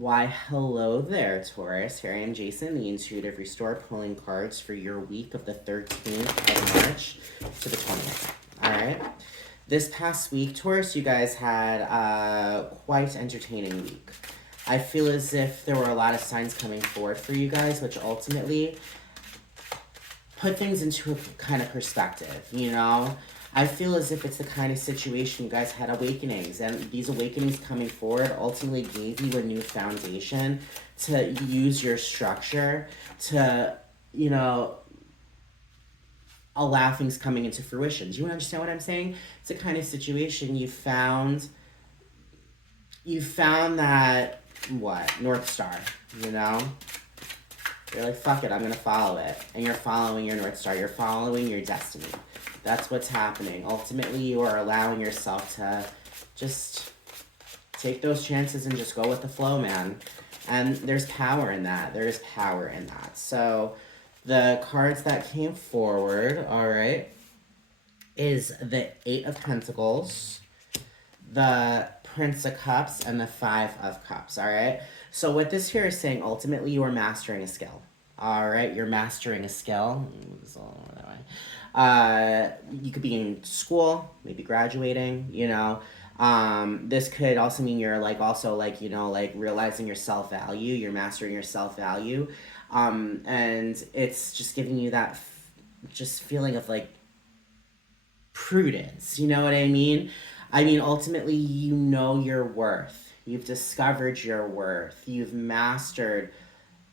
Why, hello there, Taurus. Here I am, Jason, the Intuitive Restore, pulling cards for your week of the 13th of March to the 20th. All right. This past week, Taurus, you guys had a quite entertaining week. I feel as if there were a lot of signs coming forward for you guys, which ultimately put things into a kind of perspective, you know? I feel as if it's the kind of situation you guys had awakenings, and these awakenings coming forward ultimately gave you a new foundation to use your structure to, you know, allow things coming into fruition. Do you understand what I'm saying? It's a kind of situation you found that what? North Star, you know? You're like, fuck it, I'm gonna follow it. And you're following your North Star. You're following your destiny. That's what's happening. Ultimately, you are allowing yourself to just take those chances and just go with the flow, man. And there's power in that. There is power in that. So the cards that came forward, all right, is the Eight of Pentacles, the Prince of Cups, and the Five of Cups, all right? So what this here is saying, ultimately, you are mastering a skill. All right, you're mastering a skill. You could be in school, maybe graduating, you know. This could also mean you're like also like, you know, like realizing your self-value, you're mastering your self-value. And it's just giving you that just feeling of like prudence, you know what I mean? I mean, ultimately, you know your worth. You've discovered your worth. You've mastered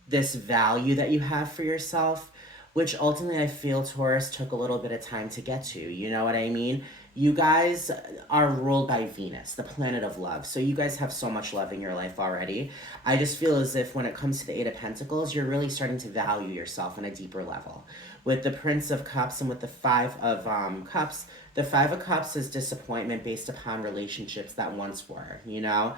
this value that you have for yourself, which ultimately I feel Taurus took a little bit of time to get to. You know what I mean? You guys are ruled by Venus, the planet of love. So you guys have so much love in your life already. I just feel as if when it comes to the Eight of Pentacles, you're really starting to value yourself on a deeper level. With the Prince of Cups and with the Five of Cups, the Five of Cups is disappointment based upon relationships that once were, you know?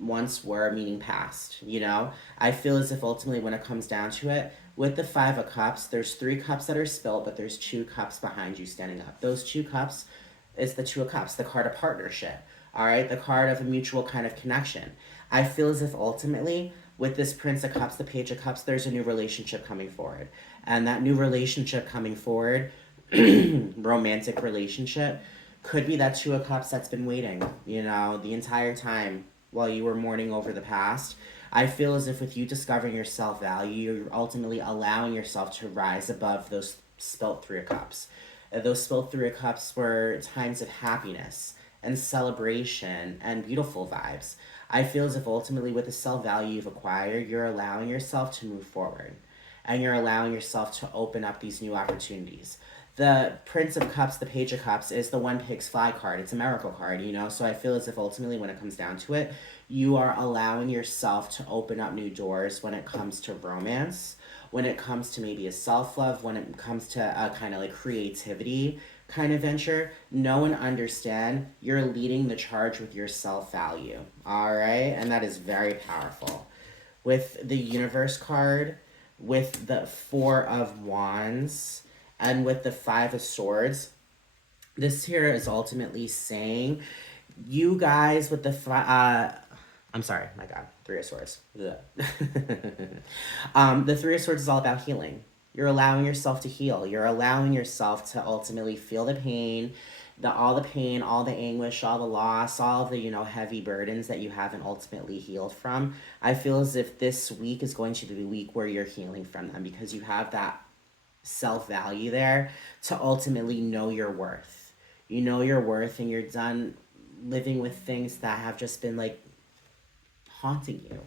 Once were meaning past, you know? I feel as if ultimately when it comes down to it, with the Five of Cups, there's 3 cups that are spilled, but there's 2 cups behind you standing up. Those 2 cups is the Two of Cups, the card of partnership, all right? The card of a mutual kind of connection. I feel as if ultimately with this Prince of Cups, the Page of Cups, there's a new relationship coming forward. And that new relationship coming forward, romantic relationship, could be that Two of Cups that's been waiting, you know, the entire time while you were mourning over the past. I feel as if with you discovering your self-value, you're ultimately allowing yourself to rise above those spilt 3 of Cups. Those spilt 3 of Cups were times of happiness and celebration and beautiful vibes. I feel as if ultimately with the self-value you've acquired, you're allowing yourself to move forward. And you're allowing yourself to open up these new opportunities. The Prince of Cups, the Page of Cups, is the One Pigs Fly card. It's a miracle card, you know? So I feel as if ultimately when it comes down to it, you are allowing yourself to open up new doors when it comes to romance, when it comes to maybe a self-love, when it comes to a kind of like creativity kind of venture. Know and understand you're leading the charge with your self-value, all right? And that is very powerful. With the Universe card, with the Four of Wands, and with the Five of Swords, this here is ultimately saying you guys with the I'm sorry, my God, Three of Swords. The Three of Swords is all about healing. You're allowing yourself to heal. You're allowing yourself to ultimately feel the pain, all the pain, all the anguish, all the loss, all of the, you know, heavy burdens that you haven't ultimately healed from. I feel as if this week is going to be the week where you're healing from them because you have that self-value there to ultimately know your worth. You know your worth and you're done living with things that have just been like haunting you.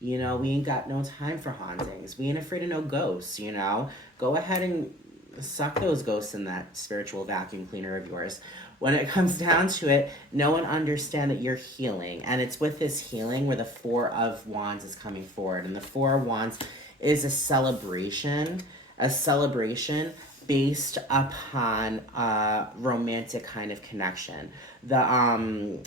You know, we ain't got no time for hauntings. We ain't afraid of no ghosts, you know? Go ahead and suck those ghosts in that spiritual vacuum cleaner of yours. When it comes down to it, know and understand that you're healing. And it's with this healing where the Four of Wands is coming forward. And the Four of Wands is a celebration based upon a romantic kind of connection. The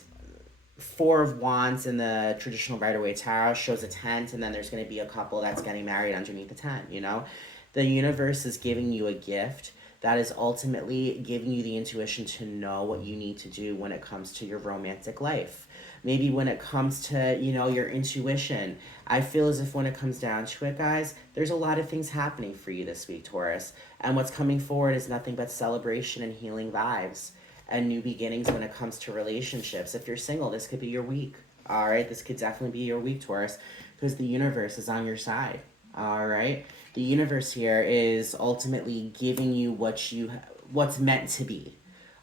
Four of Wands in the traditional Rider-Waite Tarot shows a tent, and then there's going to be a couple that's getting married underneath the tent, you know? The universe is giving you a gift that is ultimately giving you the intuition to know what you need to do when it comes to your romantic life. Maybe when it comes to, your intuition. I feel as if when it comes down to it, guys, there's a lot of things happening for you this week, Taurus. And what's coming forward is nothing but celebration and healing vibes and new beginnings when it comes to relationships. If you're single, this could be your week. All right, this could definitely be your week, Taurus, because the universe is on your side. All right, the universe here is ultimately giving you what's meant to be.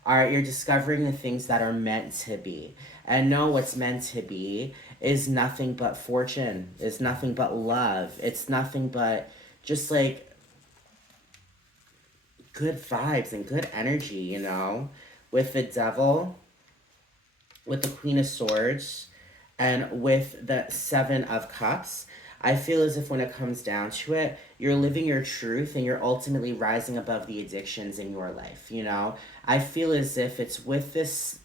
All right, you're discovering the things that are meant to be. And know what's meant to be is nothing but fortune, is nothing but love. It's nothing but just like good vibes and good energy, With the devil, with the Queen of Swords, and with the Seven of Cups, I feel as if when it comes down to it, you're living your truth and you're ultimately rising above the addictions in your life. I feel as if it's with this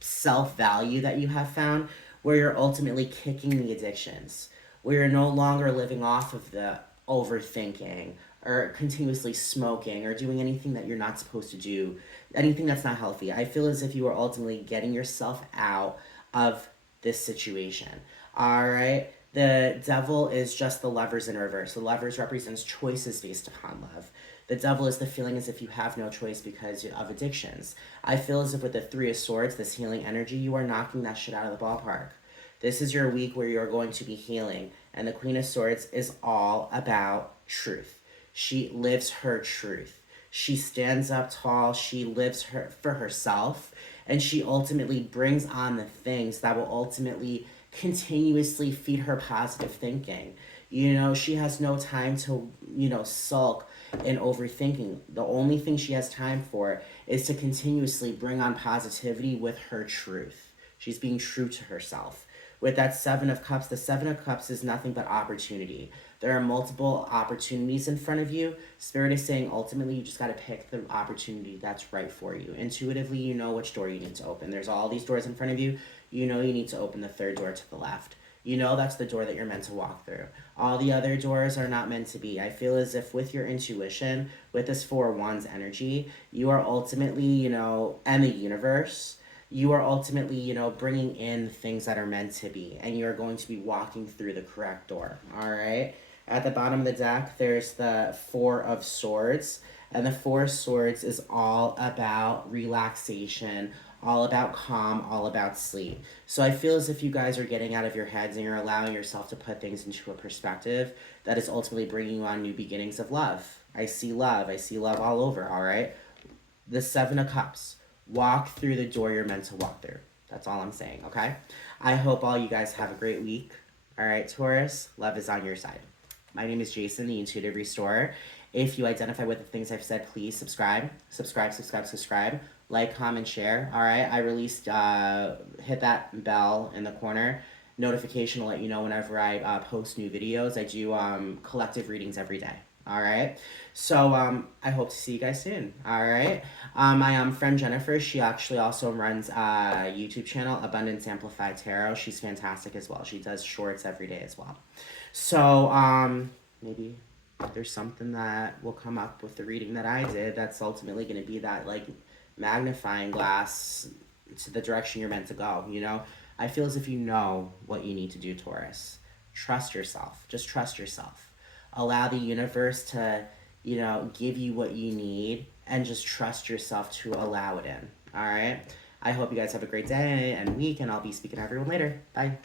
self value that you have found where you're ultimately kicking the addictions, where you're no longer living off of the overthinking or continuously smoking or doing anything that you're not supposed to do, anything that's not healthy. I feel as if you are ultimately getting yourself out of this situation. All right. The devil is just the lovers in reverse. The lovers represents choices based upon love. The devil is the feeling as if you have no choice because of addictions. I feel as if with the Three of Swords, this healing energy, you are knocking that shit out of the ballpark. This is your week where you're going to be healing. And the Queen of Swords is all about truth. She lives her truth. She stands up tall. She lives for herself. And she ultimately brings on the things that will ultimately continuously feed her positive thinking. She has no time to, sulk and overthinking. The only thing she has time for is to continuously bring on positivity with her truth. She's being true to herself. With that Seven of Cups, the Seven of Cups is nothing but opportunity. There are multiple opportunities in front of you. Spirit is saying ultimately you just got to pick the opportunity that's right for you. Intuitively, you know which door you need to open. There's all these doors in front of you. You know you need to open the third door to the left. That's the door that you're meant to walk through. All the other doors are not meant to be. I feel as if with your intuition, with this Four of Wands energy, you are ultimately, and the universe, you are ultimately, bringing in things that are meant to be. And you are going to be walking through the correct door. All right? At the bottom of the deck, there's the Four of Swords. And the Four of Swords is all about relaxation, all about calm, all about sleep. So I feel as if you guys are getting out of your heads and you're allowing yourself to put things into a perspective that is ultimately bringing you on new beginnings of love. I see love. I see love all over, all right? The Seven of Cups. Walk through the door you're meant to walk through. That's all I'm saying, okay? I hope all you guys have a great week. All right, Taurus, love is on your side. My name is Jason, the Intuitive Restorer. If you identify with the things I've said, please subscribe. Like, comment, share. All right, I released, hit that bell in the corner. Notification will let you know whenever I post new videos. I do collective readings every day. All right, so I hope to see you guys soon. All right, my friend Jennifer, she actually also runs a YouTube channel, Abundance Amplified Tarot. She's fantastic as well. She does shorts every day as well. So maybe there's something that will come up with the reading that I did that's ultimately going to be that like magnifying glass to the direction you're meant to go. I feel as if you know what you need to do, Taurus. Trust yourself. Just trust yourself. Allow the universe to, give you what you need and just trust yourself to allow it in. All right? I hope you guys have a great day and week, and I'll be speaking to everyone later. Bye.